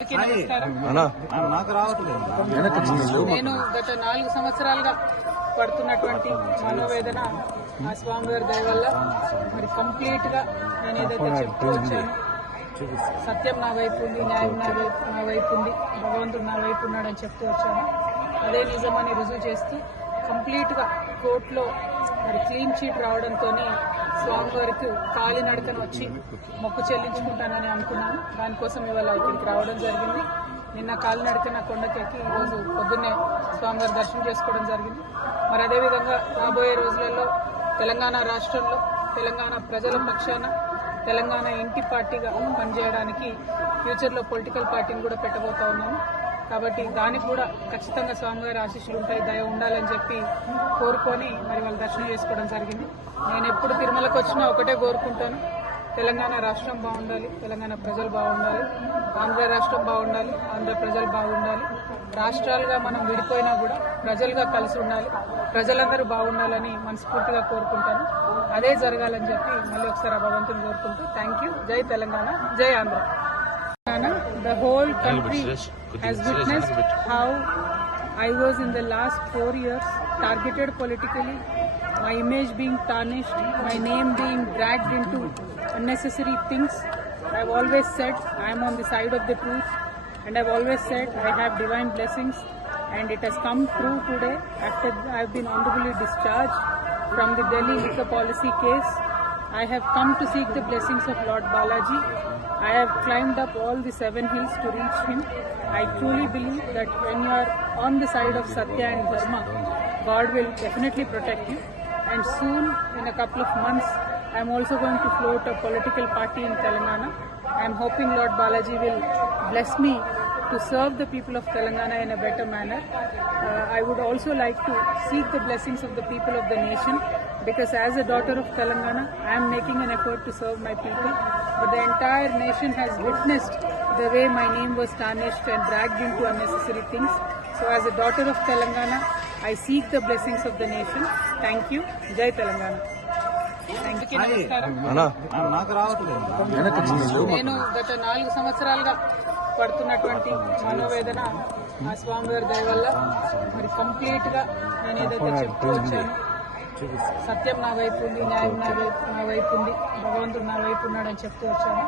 నేను గత 4 సంవత్సరాలుగా పడుతున్నటువంటి మనోవేదన ఆ స్వామివారి దయ వల్ల మరి కంప్లీట్ గా నేను ఏదైతే చెప్తూ వచ్చాను, సత్యం నా వైపు ఉంది, న్యాయం నా వైపు ఉంది, భగవంతుడు నా వైపు ఉన్నాడని చెప్తూ వచ్చాను. అదే నిజమని రుజువు చేస్తూ కంప్లీట్ గా కోర్టులో మరి క్లీన్ చీట్ రావడంతో స్వామివారికి కాలినడకన వచ్చి మొక్కు చెల్లించుకుంటానని అనుకున్నాను. దానికోసం ఇవాళ ఇక్కడికి రావడం జరిగింది. నిన్న కాలినడకన కొండకెక్కి ఈరోజు పొద్దున్నే స్వామివారి దర్శనం చేసుకోవడం జరిగింది. మరి అదేవిధంగా రాబోయే రోజులలో తెలంగాణ రాష్ట్రంలో తెలంగాణ ప్రజల పక్షాన తెలంగాణ ఇంటి పార్టీగా పనిచేయడానికి ఫ్యూచర్లో పొలిటికల్ పార్టీని కూడా పెట్టబోతా ఉన్నాను. కాబట్టి దానికి కూడా ఖచ్చితంగా స్వామివారి ఆశీస్సులు ఉంటాయి, దయ ఉండాలని చెప్పి కోరుకొని మరి వాళ్ళు దర్శనం చేసుకోవడం జరిగింది. నేను ఎప్పుడు తిరుమలకు వచ్చినా ఒకటే కోరుకుంటాను, తెలంగాణ రాష్ట్రం బాగుండాలి, తెలంగాణ ప్రజలు బాగుండాలి, ఆంధ్ర రాష్ట్రం బాగుండాలి, ఆంధ్ర ప్రజలు బాగుండాలి. రాష్ట్రాలుగా మనం విడిపోయినా కూడా ప్రజలుగా కలిసి ఉండాలి, ప్రజలందరూ బాగుండాలని మనస్ఫూర్తిగా కోరుకుంటాను. అదే జరగాలని చెప్పి మళ్ళీ ఒకసారి ఆ భగవంతుని కోరుకుంటూ థ్యాంక్ యూ. జై తెలంగాణ, జై Andhra. The whole country has witnessed how I was in the last 4 years targeted politically, my image being tarnished, my name being dragged into unnecessary things. I've always said I am on the side of the truth, and I've always said I have divine blessings, and it has come true today after I've been honorably discharged from the Delhi liquor policy case. I have come to seek the blessings of Lord Balaji. I have climbed up all the 7 hills to reach him. I truly believe that when you are on the side of Satya and Dharma, God will definitely protect you. And soon, in a couple of months, I am also going to float a political party in Telangana. I am hoping Lord Balaji will bless me to serve the people of Telangana in a better manner. I would also like to seek the blessings of the people of the nation, because as a daughter of Telangana, I am making an effort to serve my people. But the entire nation has witnessed the way my name was tarnished and dragged into unnecessary things. So as a daughter of Telangana, I seek the blessings of the nation. Thank you. Jai Telangana. నేను గత 4 సంవత్సరాలుగా పడుతున్నటువంటి మనోవేదన ఆ స్వామివారి దయ వల్ల మరి కంప్లీట్ గా నేను ఏదైతే చెప్తూ వచ్చాను, సత్యం నా వైపు ఉంది, న్యాయం నా వైపు ఉంది, భగవంతుడు నా వైపు ఉన్నాడని చెప్తూ వచ్చాను.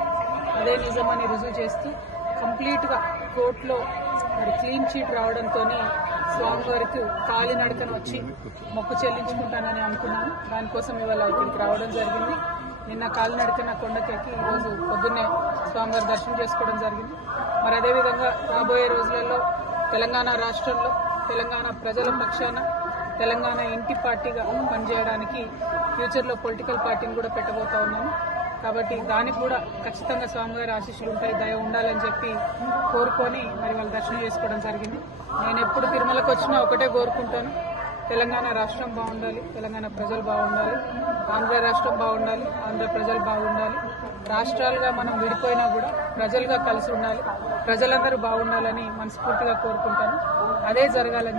అదే నిజమని రుజువు చేస్తూ కంప్లీట్ గా కోర్టులో మరి క్లీన్ చీట్ రావడంతో స్వామివారికి కాలినడకన వచ్చి మొక్కు చెల్లించుకుంటానని అనుకున్నాను. దానికోసం ఇవాళ ఇక్కడికి రావడం జరిగింది. నిన్న కాలినడకన కొండకెక్కి ఈరోజు పొద్దున్నే స్వామివారి దర్శనం చేసుకోవడం జరిగింది. మరి అదేవిధంగా రాబోయే రోజులలో తెలంగాణ రాష్ట్రంలో తెలంగాణ ప్రజల పక్షాన తెలంగాణ ఇంటి పార్టీగా పనిచేయడానికి ఫ్యూచర్లో పొలిటికల్ పార్టీని కూడా పెట్టబోతా ఉన్నాను. కాబట్టి దానికి కూడా ఖచ్చితంగా స్వామివారి ఆశీస్సులు ఉంటాయి, దయ ఉండాలని చెప్పి కోరుకొని మరి వాళ్ళు దర్శనం చేసుకోవడం జరిగింది. నేను ఎప్పుడు తిరుమలకు వచ్చినా ఒకటే కోరుకుంటాను, తెలంగాణ రాష్ట్రం బాగుండాలి, తెలంగాణ ప్రజలు బాగుండాలి, ఆంధ్ర రాష్ట్రం బాగుండాలి, ఆంధ్ర ప్రజలు బాగుండాలి. రాష్ట్రాలుగా మనం విడిపోయినా కూడా ప్రజలుగా కలిసి ఉండాలి, ప్రజలందరూ బాగుండాలని మనస్ఫూర్తిగా కోరుకుంటాను. అదే జరగాలని చెప్పి